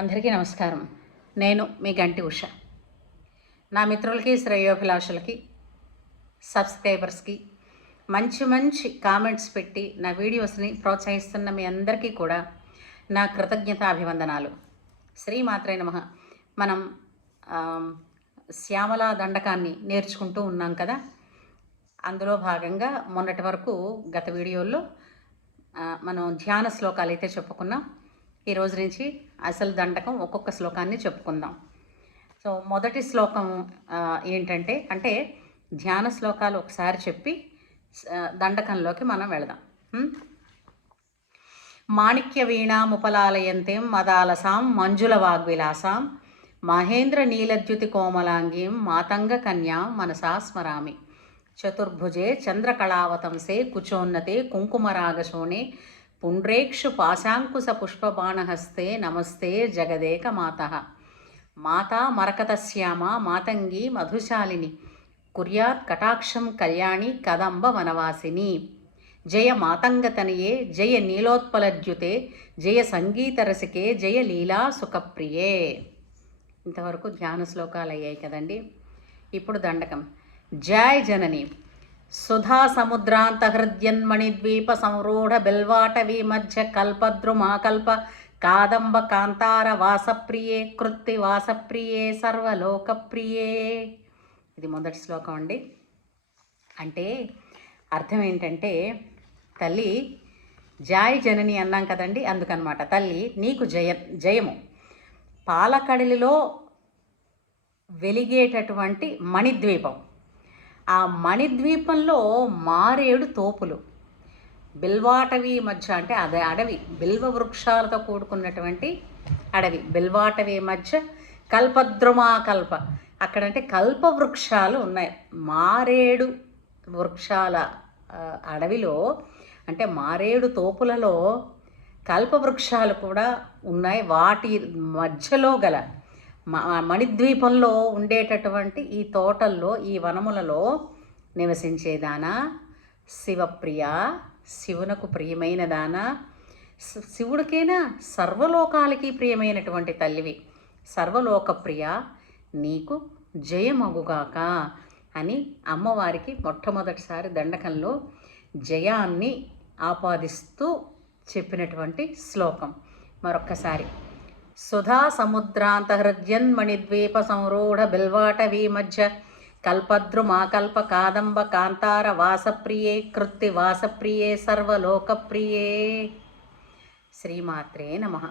అందరికీ నమస్కారం. నేను మీ గంటి ఉష. నా మిత్రులకి, శ్రేయోభిలాషులకి, సబ్స్క్రైబర్స్కి మంచి కామెంట్స్ పెట్టి నా వీడియోస్ని ప్రోత్సహిస్తున్న మీ అందరికీ కూడా నా కృతజ్ఞతాభివందనాలు. శ్రీమాత్రే నమః. మనం శ్యామల దండకాన్ని నేర్చుకుంటూ ఉన్నాం కదా. అందులో భాగంగా మొన్నటి వరకు గత వీడియోల్లో మనం ధ్యాన శ్లోకాలు అయితే చెప్పుకున్నాం. ఈ రోజు నుంచి అసలు దండకం ఒక్కొక్క శ్లోకాన్ని చెప్పుకుందాం. సో మొదటి శ్లోకం ఏంటంటే ధ్యాన శ్లోకాలు ఒకసారి చెప్పి దండకంలోకి మనం వెళదాం. మాణిక్య వీణాముపలాలయంతేం మదాలసాం మంజుల వాగ్విలాసాం మహేంద్ర నీలద్యుతి కోమలాంగీం మాతంగ కన్యాం మనసా స్మరామి. చతుర్భుజే చంద్రకళావతంసే కుచోన్నతే కుంకుమరాగశోణే పుండ్రేక్షు పాశాంకుశ పుష్పబాణహస్తే నమస్తే జగదేక మాతః. మాతా మరకతశ్యామ మాతంగి మధుశాలిని కుర్యాత్ కటాక్షం కళ్యాణి కదంబ వనవాసిని. జయ మాతంగతనయే జయ నీలోత్పలద్యుతే జయ సంగీతరసికే జయ లీలా సుఖప్రియే. ఇంతవరకు ధ్యాన శ్లోకాలు అయ్యాయి కదండి. ఇప్పుడు దండకం. జయ జనని సుధా సముద్రాంతహృద్యన్మణిద్వీప సంరూఢ బిల్వాటవీ మధ్య కల్పద్రుమాకల్ప కాదంబ కాంతార వాసప్రియే కృత్తి వాసప్రియే సర్వలోకప్రియే. ఇది మొదటి శ్లోకం అండి. అంటే అర్థం ఏంటంటే, తల్లి జాయ్ జనని అన్నాం కదండి, అందుకనమాట. తల్లి నీకు జయము. పాలకడలిలో వెలిగేటటువంటి మణిద్వీపం, ఆ మణిద్వీపంలో మారేడు తోపులు, బిల్వాటవి మధ్య అంటే అదే అడవి, బిల్వ వృక్షాలతో కూడుకున్నటువంటి అడవి, బిల్వాటవి మధ్య కల్పద్రుమాకల్ప, అక్కడంటే కల్ప వృక్షాలు ఉన్నాయి. మారేడు వృక్షాల అడవిలో అంటే మారేడు తోపులలో కల్పవృక్షాలు కూడా ఉన్నాయి. వాటి మధ్యలో గల మణిద్వీపంలో ఉండేటటువంటి ఈ తోటల్లో, ఈ వనములలో నివసించేదానా, శివప్రియ, శివునకు ప్రియమైన దానా, శివుడికైనా సర్వలోకాలకి ప్రియమైనటువంటి తల్లివి, సర్వలోకప్రియ, నీకు జయమగుగాక అని అమ్మవారికి మొట్టమొదటిసారి దండకంలో జయాన్ని ఆపాదిస్తూ చెప్పినటువంటి శ్లోకం. మరొక్కసారి. సుధా సముద్రాంతహృద్యన్మణిద్వీప సంరూఢ బిల్వాటవీ మధ్య కల్పద్రుమాకల్ప కాదంబ కాంతార వాసప్రియే కృత్తి వాసప్రియే సర్వలోకప్రియే. శ్రీమాత్రే నమః.